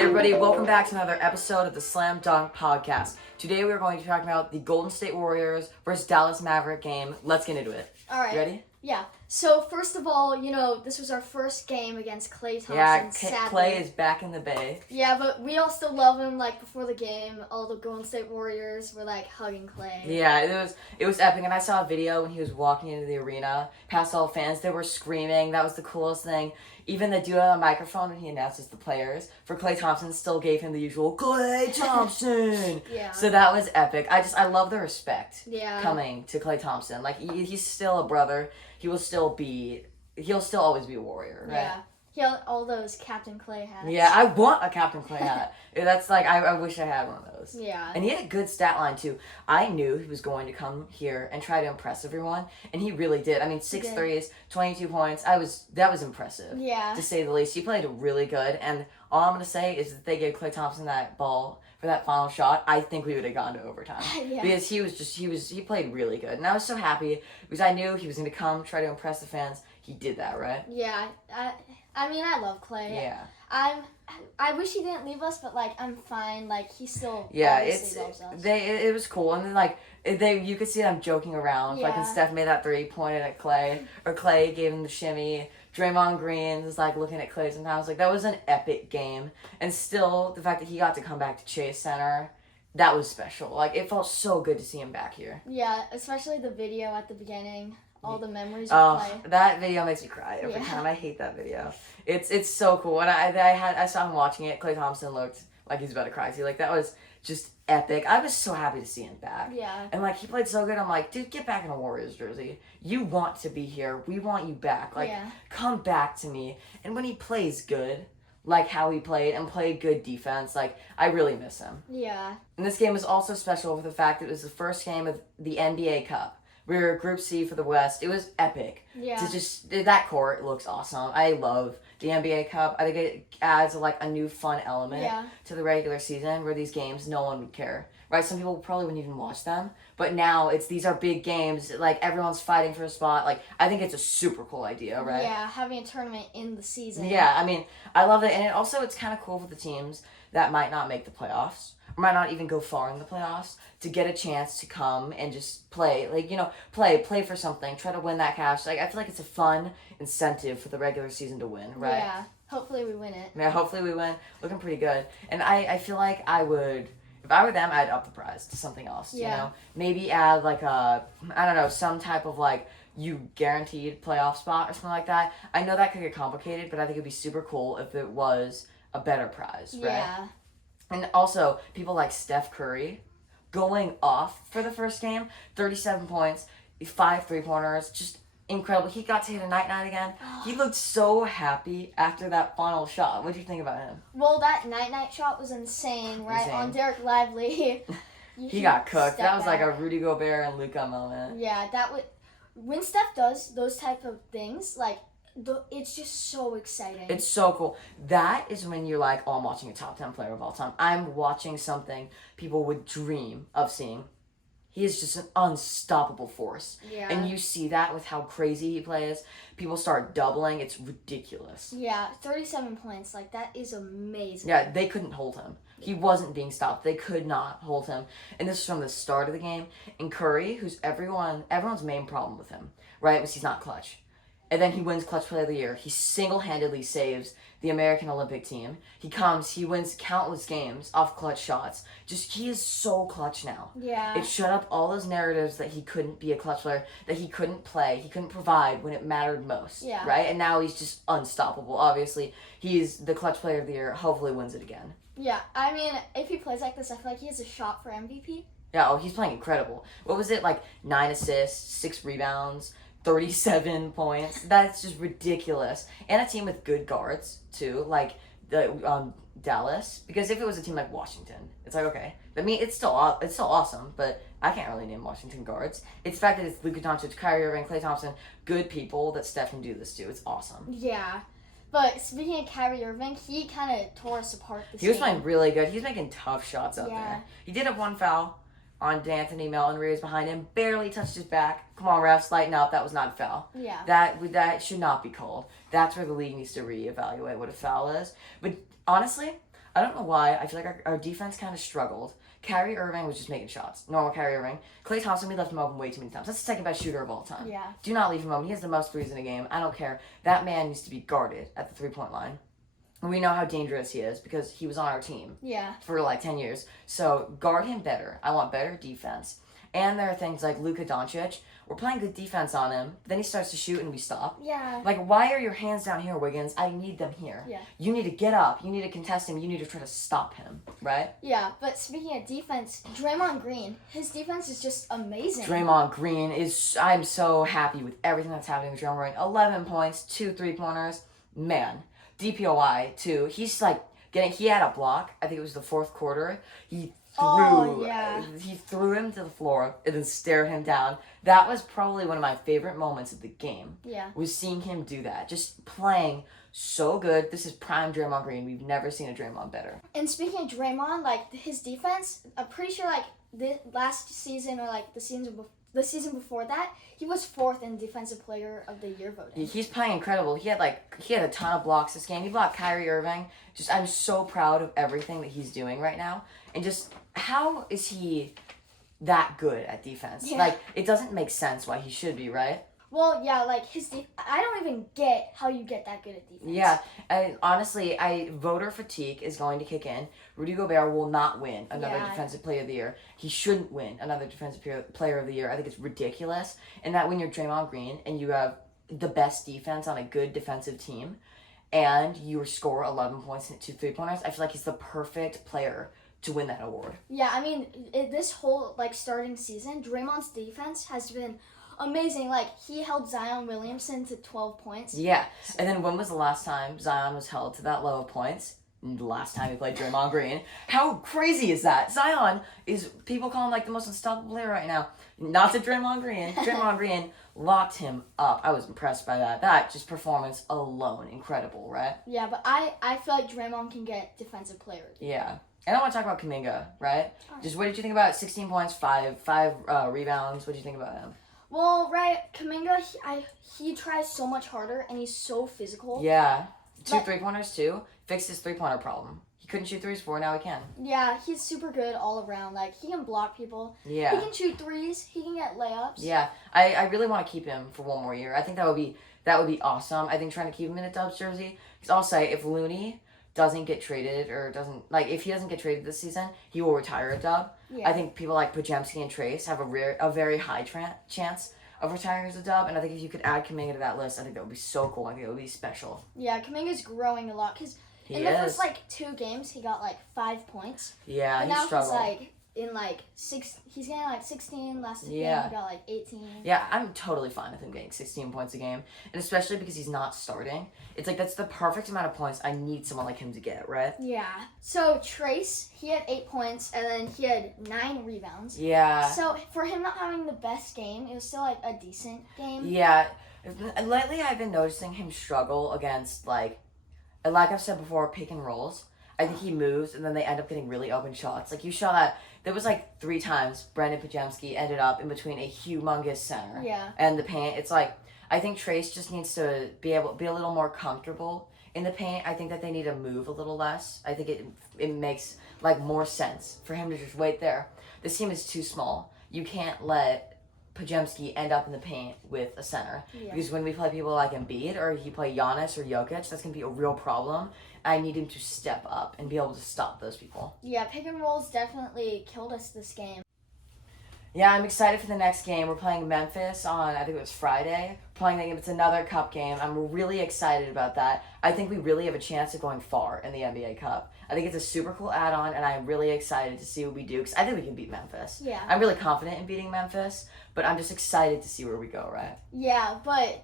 Hey everybody, welcome back to another episode of the Slam Dunk Podcast. Today we are going to be talking about the Golden State Warriors versus Dallas Maverick game. Let's get into it. All right. You ready? Yeah. So first of all, this was our first game against Klay Thompson. Yeah, sadly. Klay is back in the Bay. Yeah, but we all still love him. Like before the game, all the Golden State Warriors were like hugging Klay. Yeah, it was epic, and I saw a video when he was walking into the arena past all the fans. They were screaming. That was the coolest thing. Even the dude on the microphone when he announces the players for Klay Thompson still gave him the usual Klay Thompson. Yeah. So that was epic. I love the respect coming to Klay Thompson. Like he's still a brother. He'll still always be a Warrior, right? Yeah. He had all those Captain Klay hats. Yeah, I want a Captain Klay hat. That's like, I wish I had one of those. Yeah. And he had a good stat line, too. I knew he was going to come here and try to impress everyone, and he really did. I mean, 6 threes, 22 points. That was impressive. Yeah. To say the least. He played really good, and all I'm going to say is that they gave Klay Thompson that ball for that final shot, I think we would have gone to overtime. Yeah. Because he played really good. And I was so happy because I knew he was going to come, try to impress the fans. He did that, right? Yeah. I mean, I love Klay. Yeah. I wish he didn't leave us, but like I'm fine. Like he still loves us. It was cool, and then you could see them joking around. Yeah. Like when Steph made that three, pointed at Klay, or Klay gave him the shimmy. Draymond Green was like looking at Klay sometimes. Like that was an epic game, and still the fact that he got to come back to Chase Center, that was special. Like it felt so good to see him back here. Yeah, especially the video at the beginning. All the memories of Klay. That video makes me cry every time. I hate that video. It's so cool. And I saw him watching it. Klay Thompson looked like he's about to cry too. Like that was just epic. I was so happy to see him back. Yeah. And like he played so good. I'm like, dude, get back in a Warriors jersey. You want to be here. We want you back. Like come back to me. And when he plays good, like how he played and played good defense, like I really miss him. Yeah. And this game was also special for the fact that it was the first game of the NBA Cup. We were Group C for the West. It was epic. Yeah. That court looks awesome. I love the NBA Cup. I think it adds like a new fun element to the regular season where these games no one would care. Right? Some people probably wouldn't even watch them. But now these are big games. Like everyone's fighting for a spot. Like I think it's a super cool idea, right? Yeah, having a tournament in the season. Yeah, I mean, I love it. And it's kind of cool for the teams that might not make the playoffs. Or might not even go far in the playoffs to get a chance to come and just play. Like, play for something. Try to win that cash. Like, I feel like it's a fun incentive for the regular season to win, right? Yeah. Hopefully we win it. Yeah, hopefully we win. Looking pretty good. And I feel like I would, if I were them, I'd up the prize to something else, you know? Maybe add, like, some type of, like, you guaranteed playoff spot or something like that. I know that could get complicated, but I think it'd be super cool if it was a better prize, right? Yeah. And also, people like Steph Curry going off for the first game, 37 points, 5 3-pointers, just incredible. He got to hit a night-night again. He looked so happy after that final shot. What do you think about him? Well, that night-night shot was insane, right? On Derek Lively. He got cooked. That was like a Rudy Gobert and Luka moment. Yeah, when Steph does those type of things, like, it's just so exciting. It's so cool. That is when you're like, oh, I'm watching a top 10 player of all time. I'm watching something people would dream of seeing. He is just an unstoppable force. Yeah. And you see that with how crazy he plays. People start doubling. It's ridiculous. Yeah, 37 points. Like, that is amazing. Yeah, they couldn't hold him. He wasn't being stopped. They could not hold him. And this was from the start of the game. And Curry, who's everyone's main problem with him, right, was he's not clutch. And then he wins Clutch Player of the Year. He single-handedly saves the American Olympic team. He wins countless games off clutch shots. He is so clutch now. Yeah. It shut up all those narratives that he couldn't be a clutch player, that he couldn't play, he couldn't provide when it mattered most. Yeah. Right? And now he's just unstoppable. Obviously, he's the Clutch Player of the Year. Hopefully wins it again. Yeah, I mean, if he plays like this, I feel like he has a shot for MVP. Yeah, he's playing incredible. What was it, like 9 assists, 6 rebounds, 37 points. That's just ridiculous. And a team with good guards, too, like the Dallas. Because if it was a team like Washington, it's like, okay. I mean, it's still awesome, but I can't really name Washington guards. It's the fact that it's Luka Doncic, Kyrie Irving, Klay Thompson, good people that Steph can do this to. It's awesome. Yeah. But speaking of Kyrie Irving, he kind of tore us apart this game. He was playing really good. He was making tough shots out there. He did have one foul on D'Anthony Melton. Reyes behind him, barely touched his back. Come on, refs, lighten up. That was not a foul. Yeah. That should not be called. That's where the league needs to reevaluate what a foul is. But honestly, I don't know why. I feel like our defense kind of struggled. Kyrie Irving was just making shots. Normal Kyrie Irving. Klay Thompson, we left him open way too many times. That's the second best shooter of all time. Yeah. Do not leave him open. He has the most threes in a game. I don't care. That man needs to be guarded at the 3-point line. And we know how dangerous he is because he was on our team Yeah. for like 10 years. So guard him better. I want better defense. And there are things like Luka Doncic. We're playing good defense on him. Then he starts to shoot and we stop. Yeah. Like, why are your hands down here, Wiggins? I need them here. Yeah. You need to get up. You need to contest him. You need to try to stop him, right? Yeah, but speaking of defense, Draymond Green, his defense is just amazing. Draymond Green is... I'm so happy with everything that's happening with Draymond Green. 11 points, 2 3-pointers. Man. DPOI, too. He's, like, he had a block. I think it was the fourth quarter. He threw him to the floor and then stared him down. That was probably one of my favorite moments of the game. Yeah. Was seeing him do that. Just playing so good. This is prime Draymond Green. We've never seen a Draymond better. And speaking of Draymond, like, his defense, I'm pretty sure, like, the last season or, like, the season before that, he was 4th in Defensive Player of the Year voting. He's playing incredible. He had a ton of blocks this game. He blocked Kyrie Irving. I'm so proud of everything that he's doing right now. And just, how is he that good at defense? Yeah. Like, it doesn't make sense why he should be, right? Well, yeah, like, I don't even get how you get that good at defense. Yeah, and honestly, voter fatigue is going to kick in. Rudy Gobert will not win another Defensive Player of the Year. He shouldn't win another Defensive Player of the Year. I think it's ridiculous. And that when you're Draymond Green and you have the best defense on a good defensive team and you score 11 points and 2 3-pointers, I feel like he's the perfect player to win that award. Yeah, I mean, this whole, like, starting season, Draymond's defense has been amazing. Like, he held Zion Williamson to 12 points. Yeah, and then when was the last time Zion was held to that low of points? The last time he played Draymond Green. How crazy is that? Zion people call him like the most unstoppable player right now. Not to Draymond Green. Draymond Green locked him up. I was impressed by that. That just performance alone, incredible, right? Yeah, but I feel like Draymond can get Defensive Player. Yeah. And I want to talk about Kuminga, right? Just what did you think about 16 points, 5 rebounds? What did you think about him? Well, right, Kuminga, he tries so much harder, and he's so physical. Yeah. 2 3-pointers, too. Fixed his 3-pointer problem. He couldn't shoot threes before, now he can. Yeah, he's super good all around. Like, he can block people. Yeah. He can shoot threes. He can get layups. Yeah. I really want to keep him for one more year. I think that would be awesome. I think trying to keep him in a Dubs jersey. Because I'll say, if Looney doesn't get traded or if he doesn't get traded this season, he will retire a Dub. Yeah. I think people like Podziemski and Trace have a very high chance of retiring as a Dub, and I think if you could add Kuminga to that list, I think that would be so cool. I think it would be special. Yeah, Kuminga's growing a lot because in the first 2 games he got 5 points. Yeah, he struggled. He's getting 16. Last game he got 18. Yeah, I'm totally fine with him getting 16 points a game, and especially because he's not starting. It's that's the perfect amount of points I need someone like him to get, right? Yeah. So Trace, he had 8 points, and then he had 9 rebounds. Yeah. So for him not having the best game, it was still a decent game. Yeah. Lately, I've been noticing him struggle against like I've said before, pick and rolls. I think he moves, and then they end up getting really open shots. Like, you saw that. There was, 3 times Brandon Podziemski ended up in between a humongous center and the paint. It's I think Trace just needs to be a little more comfortable in the paint. I think that they need to move a little less. I think it makes, more sense for him to just wait there. This team is too small. You can't let Podziemski end up in the paint with a center. Yeah. Because when we play people like Embiid or he play Giannis or Jokic, that's going to be a real problem. I need him to step up and be able to stop those people. Yeah, pick and rolls definitely killed us this game. Yeah, I'm excited for the next game. We're playing Memphis on, I think it was Friday. Playing that game. It's another Cup game. I'm really excited about that. I think we really have a chance of going far in the NBA Cup. I think it's a super cool add-on, and I'm really excited to see what we do, because I think we can beat Memphis. Yeah. I'm really confident in beating Memphis, but I'm just excited to see where we go, right? Yeah, but,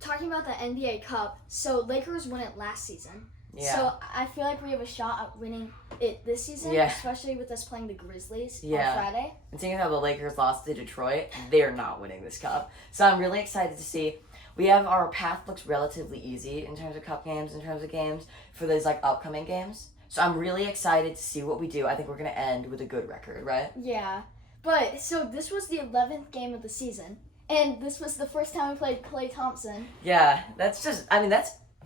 talking about the NBA Cup, so Lakers won it last season. Yeah. So I feel like we have a shot at winning it this season, especially with us playing the Grizzlies on Friday. And seeing how the Lakers lost to Detroit, they're not winning this cup. So I'm really excited to see. Our path looks relatively easy in terms of cup games, in terms of games for those upcoming games. So I'm really excited to see what we do. I think we're going to end with a good record, right? Yeah. But so this was the 11th game of the season, and this was the first time we played Klay Thompson. Yeah, that's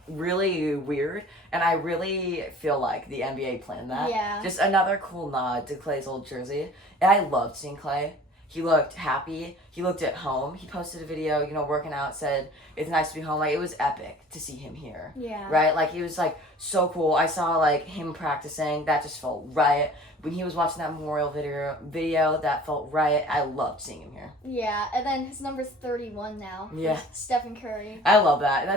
really weird, and I really feel like the NBA planned that. Yeah. Just another cool nod to Klay's old jersey. And I loved seeing Klay. He looked happy. He looked at home. He posted a video, working out, said, it's nice to be home. Like, it was epic to see him here. Yeah. Right? Like, it was, like, so cool. I saw, like, him practicing. That just felt right. When he was watching that memorial video, that felt right. I loved seeing him here. Yeah, and then his number's 31 now. Yeah. Steph Curry. I love that.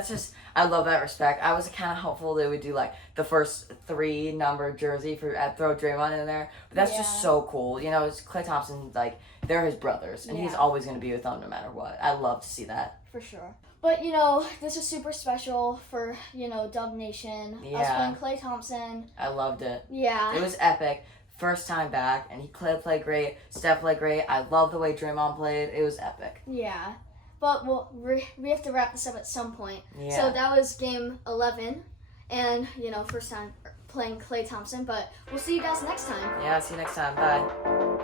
I love that respect. I was kind of hopeful they would do, like, the first 3 number jersey throw Draymond in there. But that's just so cool. It's Klay Thompson, like, they're his brothers, and he's always going to be with them no matter what. I love to see that. For sure. But, this is super special for, Dubnation. Yeah. Us playing Klay Thompson. I loved it. Yeah. It was epic. First time back, and Klay played great. Steph played great. I love the way Draymond played. It was epic. Yeah. But we have to wrap this up at some point. Yeah. So that was game 11. And, first time playing Klay Thompson. But we'll see you guys next time. Yeah, see you next time. Bye.